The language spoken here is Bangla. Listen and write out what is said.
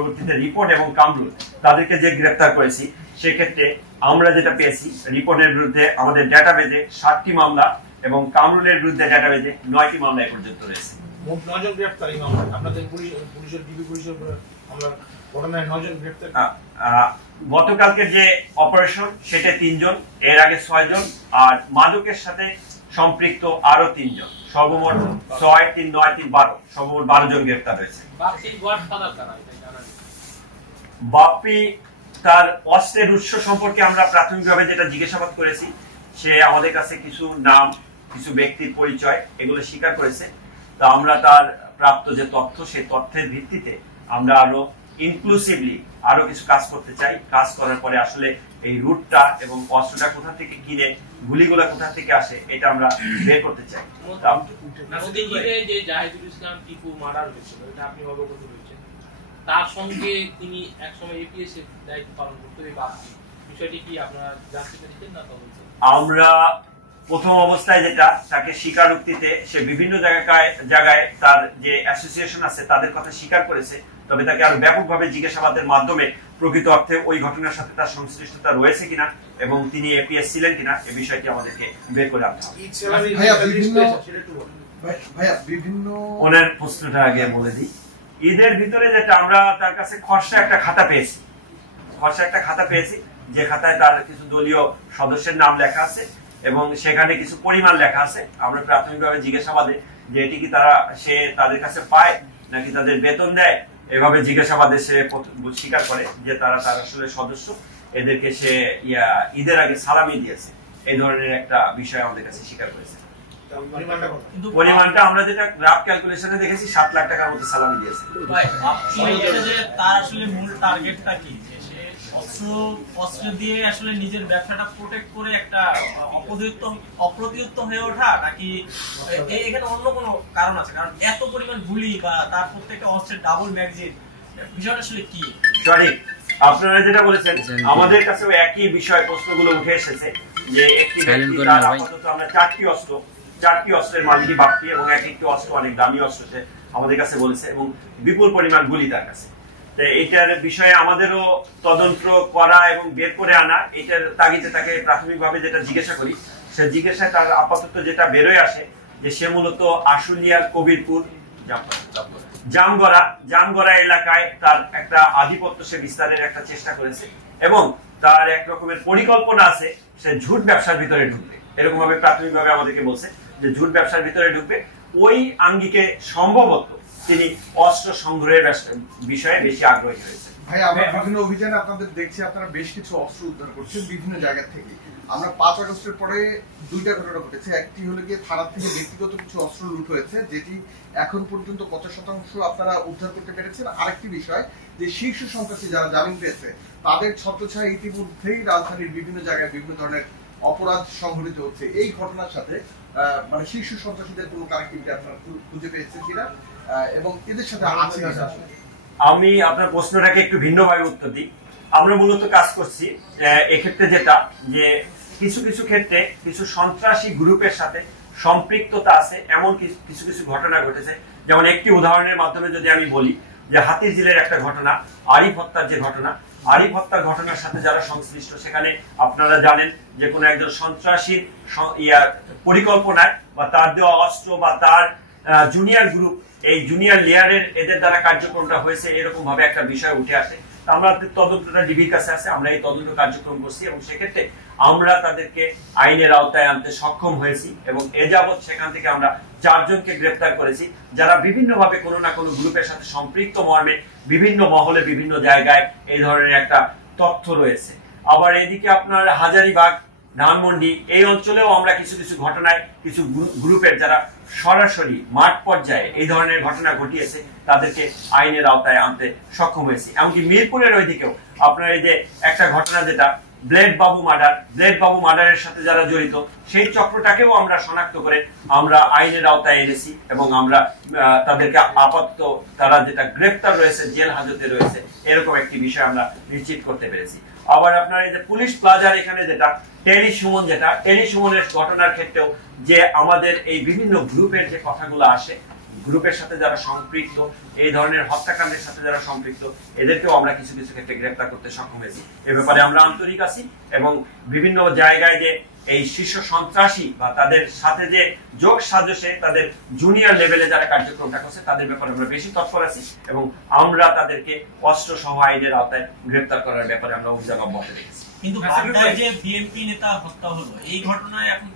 পরবর্তীতে রিপন এবং কামরুল তাদেরকে যে গ্রেফতার করেছি, সেক্ষেত্রে আমরা যেটা পেয়েছি, রিপনের বিরুদ্ধে আমাদের ডাটাবেজে 7টি মামলা এবং কামরুলের বিরুদ্ধে ডাটাবেজে 9টি মামলা এ পর্যন্ত রয়েছে। মোট 9 জন গ্রেফতার এই মামলায় আপনাদের পুলিশের ডিবি পুলিশের আমরা ঘটনায় 9 জন গ্রেফতার। গতকালকে যে অপারেশন সেটা 3 জন, এর আগে 6 জন, আর মাদকের সাথে সম্পৃক্ত আরো 3 জন, সর্বমোট 6 3 9 3 12, সর্বমোট 12 জন গ্রেফতার হয়েছে। বাপ্পি তার অস্ত্রের উৎস সম্পর্কে আমরা প্রাথমিকভাবে যেটা জিজ্ঞাসাবাদ করেছি, সে আমাদের কাছে কিছু নাম, কিছু ব্যক্তির পরিচয় এগুলো স্বীকার করেছে। তো আমরা তার প্রাপ্ত যে তথ্য, সেই তথ্যের ভিত্তিতে আমরা আরো ইনক্লুসিভলি আরো কিছু কাজ করতে চাই। কাজ করার পরে আসলে এই রুটটা এবং অস্ত্রটা কোথা থেকে কিনে, গুলিগুলা কোথা থেকে আসে, এটা আমরা বের করতে চাই। তার সঙ্গে তিনি একসময় এপিএস এর দায়িত্ব পালন করতেন, বিষয়টি কি আপনারা জানতে পেরেছেন না? আমরা প্রথম অবস্থায় যেটা তাকে স্বীকারোক্তিতে সে বিভিন্ন জায়গায় তার যে অ্যাসোসিয়েশন আছে তাদের কথা স্বীকার করেছে, তবে তাকে আরো ব্যাপকভাবে জিজ্ঞাসাবাদের মাধ্যমে প্রকৃত অর্থে ওই ঘটনার সাথে তার সংশ্লিষ্টতা রয়েছে কিনা এবং তিনি এপিএস ছিলেন কিনা এই বিষয়টি আমাদেরকে বের করে আনতে হবে। ওনার প্রশ্নটা আগে বলে দিই। ঈদের ভিতরে যেটা আমরা তার কাছে খসড়া একটা খাতা পেয়েছি, যে খাতায় তার কিছু দলীয় সদস্যের নাম লেখা আছে এবং সেখানে কিছু পরিমাণ লেখা আছে। আমরা প্রাথমিকভাবে জিজ্ঞাসাবাদে যে এটি কি সে তাদের কাছে পায় নাকি তাদের বেতন দেয়, এভাবে জিজ্ঞাসাবাদে সে স্বীকার করে যে তারা আসলে সদস্য, এদেরকে সে ঈদের আগে সালামি দিয়েছে, এই ধরনের একটা বিষয় আমাদের কাছে স্বীকার করেছে। পরিমাণটা আমরা যেটা গ্রাফ ক্যালকুলেশনে দেখেছি 7 লাখ টাকার মতো সালামি দিয়েছে। তার আসলে মূল টার্গেটটা কি? অস্ত্র দিয়ে আসলে নিজের ব্যবসাটা প্রোটেক্ট করে একটা অপ্রতিহত হয়ে ওঠা, নাকি এখানে অন্য কোনো কারণ আছে? কারণ এত পরিমাণ গুলি বা তার প্রত্যেকটা অস্ত্রের ডাবল ম্যাগাজিন, বিষয়টা আসলে কি? সঠিক, আপনারা যেটা বলেছেন আমাদের কাছেও একই বিষয় প্রশ্নগুলো উঠে এসেছে যে একটি ব্যক্তি তার আপাতত আমরা 4টি অস্ত্রের মালিকই বাপ্পি এবং একটি অস্ত্র অনেক দামি অস্ত্র সে আমাদের কাছে বলেছে এবং বিপুল পরিমাণ গুলি তার কাছে। এটার বিষয়ে আমাদেরও তদন্ত করা এবং বের করে আনা, এটার তাগিদে তাকে প্রাথমিকভাবে যেটা জিজ্ঞাসা করি, সে জিজ্ঞাসায় তার আপাতত যেটা বেরোয় আসে যে সে মূলত আশুলিয়ার কবিরপুর জামগড়া এলাকায় তার একটা আধিপত্য সে বিস্তারের একটা চেষ্টা করেছে এবং তার এক রকমের পরিকল্পনা আছে সে ঝুট ব্যবসার ভিতরে ঢুকবে, এরকম ভাবে প্রাথমিকভাবে আমাদেরকে বলছে যে ঝুট ব্যবসার ভিতরে ঢুকবে। ওই আঙ্গিকে সম্ভবত তিনি অস্ত্র সংগ্রহের বিষয়ে বেশি আগ্রহী হয়েছে। ভাই, আমরা বিভিন্ন অভিযানে আপনাদের দেখছি আপনারা বেশ কিছু অস্ত্র উদ্ধার করছেন বিভিন্ন জায়গা থেকে। আমরা 5 আগস্টের পরে 2টা ঘটনা ঘটেছে। একটি হলো গিয়ে থানা থেকে ব্যক্তিগত কিছু অস্ত্র লুট হয়েছে, যেটি এখন পর্যন্ত 50% আপনারা উদ্ধার করতে পেরেছেন। আরেকটি বিষয় যে শীর্ষ সন্ত্রাসী যারা জামিন পেয়েছে তাদের ছত্রছায়া ইতিমধ্যেই রাজধানীর বিভিন্ন জায়গায় বিভিন্ন ধরনের অপরাধ সংঘটিত হচ্ছে। এই ঘটনার সাথে মানে শীর্ষ সন্ত্রাসীদের কোনো কানেক্টিভিটি আপনারা খুঁজে পেয়েছেন কিনা এবং এদের সাথে আছে? আমি আপনার প্রশ্নটাকে একটু ভিন্নভাবে উত্তর দিই। আমরা মূলত কাজ করছি এক্ষেত্রে যেটা যে কিছু ক্ষেত্রে কিছু সন্ত্রাসী গ্রুপের সাথে সম্পৃক্ততা আছে এমন কিছু ঘটনা ঘটেছে। যেমন একটি উদাহরণের মাধ্যমে যদি আমি বলি যে হাতিরঝিলের একটা ঘটনা, আরিফ হত্যার যে ঘটনা, আরিফ হত্যার ঘটনার সাথে যারা সংশ্লিষ্ট, সেখানে আপনারা জানেন যে কোনো একজন সন্ত্রাসীর পরিকল্পনায় বা তার দেওয়া অস্ত্র বা তার জুনিয়র গ্রুপ, এই জুনিয়র লেয়ারের এদের দ্বারা কার্যক্রমটা হয়েছে, এরকম ভাবে একটা বিষয় উঠে আসে। আমরা তদন্তটা ডিবির কাছে আছে, আমরা এই তদন্ত কার্যক্রম করছি এবং সেক্ষেত্রে আমরা তাদেরকে আইনের আওতায় আনতে সক্ষম হয়েছি এবং এ যাবৎ সেখান থেকে আমরা 4 জনকে গ্রেফতার করেছি যারা বিভিন্নভাবে কোনো না কোনো গ্রুপের সাথে সম্পৃক্ত মর্মে বিভিন্ন মহলে বিভিন্ন জায়গায় এই ধরনের একটা তথ্য রয়েছে। আবার এদিকে আপনার হাজারীবাগ, ধানমন্ডি এই অঞ্চলেও আমরা কিছু ঘটনায় কিছু গ্রুপের যারা সরাসরি মাঠ পর্যায়ে এই ধরনের ঘটনা ঘটিয়েছে তাদেরকে আইনের আওতায় আনতে সক্ষম হয়েছি। এমনকি মিরপুরের ওইদিকেও আপনার এই যে একটা ঘটনা যেটা ব্লেড বাবু মার্ডারের সাথে যারা জড়িত, সেই চক্রটাকেও আমরা শনাক্ত করে আমরা আইনের আওতায় এনেছি এবং আমরা তাদেরকে আপাতত তারা যেটা গ্রেফতার রয়েছে, জেল হাজতে রয়েছে, এরকম একটি বিষয় আমরা নিশ্চিত করতে পেরেছি। আবার আপনার এই যে পুলিশ প্লাজার এখানে যেটা টেলিসুমনের ঘটনার ক্ষেত্রেও যে আমাদের এই বিভিন্ন গ্রুপের যে কথাগুলো আসে, গ্রুপের সাথে যারা সম্পৃক্ত, এই ধরনের হত্যাকাণ্ডের সাথে যারা সম্পৃক্ত, এদেরকেও আমরা কিছু কিছু ক্ষেত্রে গ্রেফতার করতে সক্ষম হয়েছি। এ ব্যাপারে আমরা আন্তরিক আছি এবং বিভিন্ন জায়গায় যে এই শীর্ষ সন্ত্রাসী বা তাদের সাথে যে যোগ সাজসে তাদের জুনিয়র লেভেলে যারা কার্যক্রমটা করছে তাদের ব্যাপারে আমরা বেশি তৎপর আছি এবং আমরা তাদেরকে অস্ত্র সহ আইনের আওতায় গ্রেফতার করার ব্যাপারে আমরা অভিযান অব্যাহত রেখেছি। কিন্তু বাড্ডায় যে বিএনপি নেতা হত্যা হলো, এই ঘটনায় এখন